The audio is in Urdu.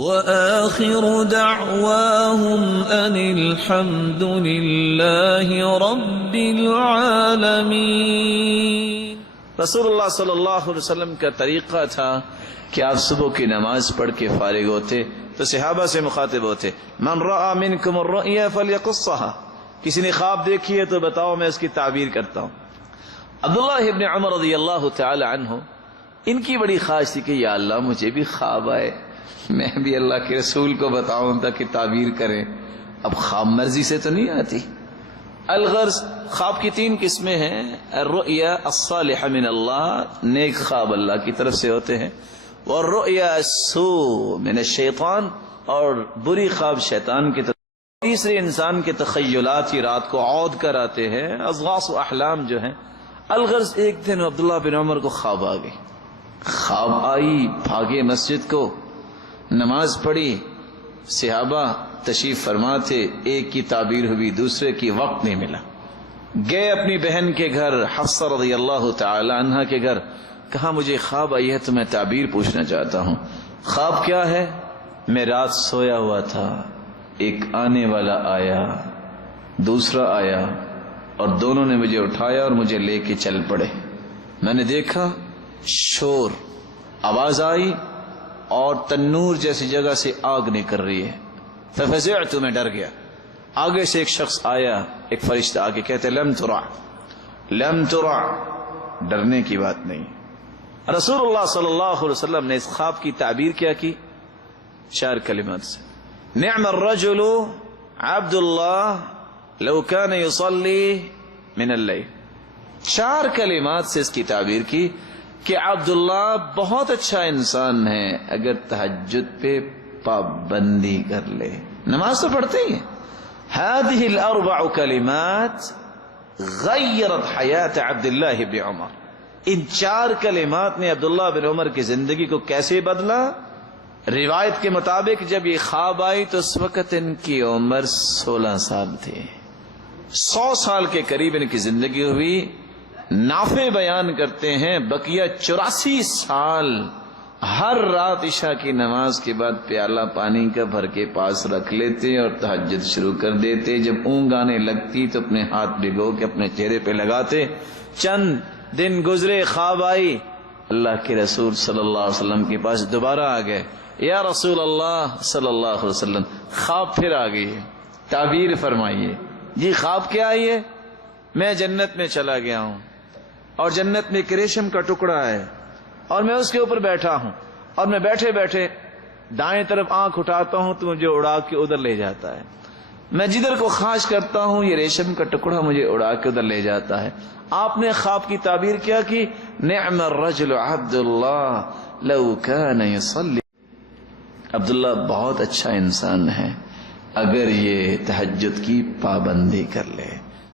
وآخر دعواهم أن الحمد لله رب العالمين۔ رسول اللہ صلی اللہ علیہ وسلم کا طریقہ تھا کہ آپ صبح کی نماز پڑھ کے فارغ ہوتے تو صحابہ سے مخاطب ہوتے، من رأى منکم الرؤیا فلیقصها، کسی نے خواب دیکھی ہے تو بتاؤ میں اس کی تعبیر کرتا ہوں۔ عبداللہ ابن عمر رضی اللہ تعالی عنہ، ان کی بڑی خواہش تھی کہ یا اللہ مجھے بھی خواب آئے، میں بھی اللہ کے رسول کو بتاؤں تاکہ تعبیر کریں۔ اب خواب مرضی سے تو نہیں آتی۔ الغرض خواب کی 3 قسمیں ہیں، الرؤیا الصالحہ من اللہ، نیک خواب اللہ کی طرف سے ہوتے ہیں، والرؤیا السوء من الشیطان، اور بری خواب شیطان کی طرف۔ تیسرے انسان کے تخیلات ہی رات کو عود کر آتے ہیں، اضغاث و احلام جو ہیں۔ الغرض ایک دن عبداللہ بن عمر کو خواب آ گئی، خواب آئی، بھاگے مسجد کو، نماز پڑھی، صحابہ تشریف فرما تھے، ایک کی تعبیر ہوئی، دوسرے کی وقت نہیں ملا، گئے اپنی بہن کے گھر حفصہ رضی اللہ تعالی عنہ کے گھر، کہا مجھے خواب آئی ہے تو میں تعبیر پوچھنا چاہتا ہوں۔ خواب کیا ہے؟ میں رات سویا ہوا تھا، ایک آنے والا آیا، دوسرا آیا، اور دونوں نے مجھے اٹھایا اور مجھے لے کے چل پڑے۔ میں نے دیکھا شور، آواز آئی اور تنور جیسی جگہ سے آگ نکل رہی ہے، ففزعت، میں ڈر گیا۔ آگے سے ایک شخص آیا، ایک فرشتہ آگے کہتے لم ترع، لم ترع، ڈرنے کی بات نہیں۔ رسول اللہ صلی اللہ علیہ وسلم نے اس خواب کی تعبیر کیا کی؟ 4 کلمات سے، نعم الرجل عبد اللہ لو كان يصلي من اللیل۔ 4 کلمات سے اس کی تعبیر کی کہ عبداللہ بہت اچھا انسان ہے اگر تہجد پہ پابندی کر لے، نماز تو پڑھتے ہی ہیں۔ هذه الاربع کلمات غیرت حیات عبداللہ بن عمر، ان 4 کلمات نے عبداللہ بن عمر کی زندگی کو کیسے بدلا؟ روایت کے مطابق جب یہ خواب آئی تو اس وقت ان کی عمر 16 سال تھی، 100 سال کے قریب ان کی زندگی ہوئی۔ نافع بیان کرتے ہیں بقیہ 84 سال ہر رات عشاء کی نماز کے بعد پیالہ پانی کا بھر کے پاس رکھ لیتے اور تہجد شروع کر دیتے، جب اونگ آنے لگتی تو اپنے ہاتھ بھگو کے اپنے چہرے پہ لگاتے۔ چند دن گزرے، خواب آئی، اللہ کے رسول صلی اللہ علیہ وسلم کے پاس دوبارہ آ گئے، یا رسول اللہ صلی اللہ علیہ وسلم خواب پھر آ گئی ہے، تعبیر فرمائیے۔ جی خواب کیا آئی ہے؟ میں جنت میں چلا گیا ہوں اور جنت میں ایک ریشم کا ٹکڑا ہے اور میں اس کے اوپر بیٹھا ہوں، اور میں بیٹھے بیٹھے دائیں طرف آنکھ اٹھاتا ہوں تو مجھے اڑا کے ادھر لے جاتا ہے، میں جدھر کو خواہش کرتا ہوں یہ ریشم کا ٹکڑا مجھے اڑا کے ادھر لے جاتا ہے۔ آپ نے خواب کی تعبیر کیا کی؟ نعم الرجل عبد اللہ لو كان يصلی، عبداللہ بہت اچھا انسان ہے اگر یہ تہجد کی پابندی کر لے۔